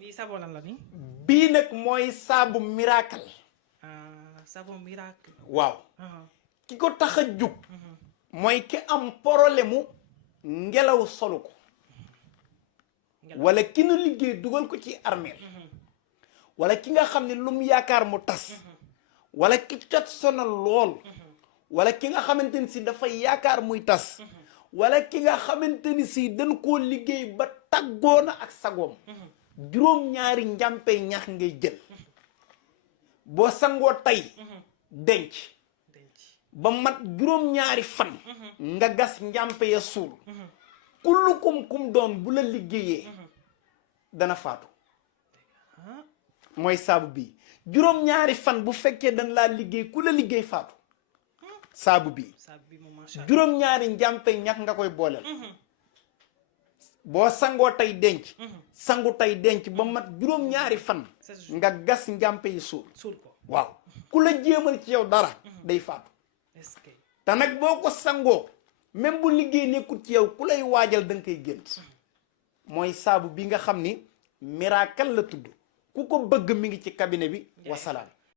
lii savon lan la ni bii nag mooy saabu miracle. savon miracle. waaw. ki ko tax a jug. mooy ki am problème mu ngelaw solu ko. wala ki nu liggéey dugal ko ci armeel. wala ki nga xam ne lu mu yaakaar mu tas. wala ki cat sonal lool. wala ki nga xamante ni si dafay yaakaar muy tas. wala ki nga xamante ni si dañ koo liggéey ba tàggoona ak sagoom. juróom-ñaari njàmpe ñax ngay jël. boo sangoo tey. denc. ba mat juróom-ñaari fan. nga gas njàmpe ya suul. kullukum kum doon bu la liggéeyee. dana faatu. mooy saabu bii juróom-ñaari fan bu fekkee dañ laa liggéey ku la liggéey faatu. saabu bii juróom-ñaari njàmpe ñax nga koy booleel. boo sangoo tey denc. sangu tey denc ba mat juróom-ñaari fan. nga gas njàmpe yi suul ko. waaw ku la jéemal ci yow dara. day faatu. te nag boo ko sangoo même bu liggéey nekkul ci yow ku lay waajal da nga koy gént. mooy saabu bi nga xam ni miracle la tudd ku ko bëgg mi ngi ci cabinet bi wasalaam.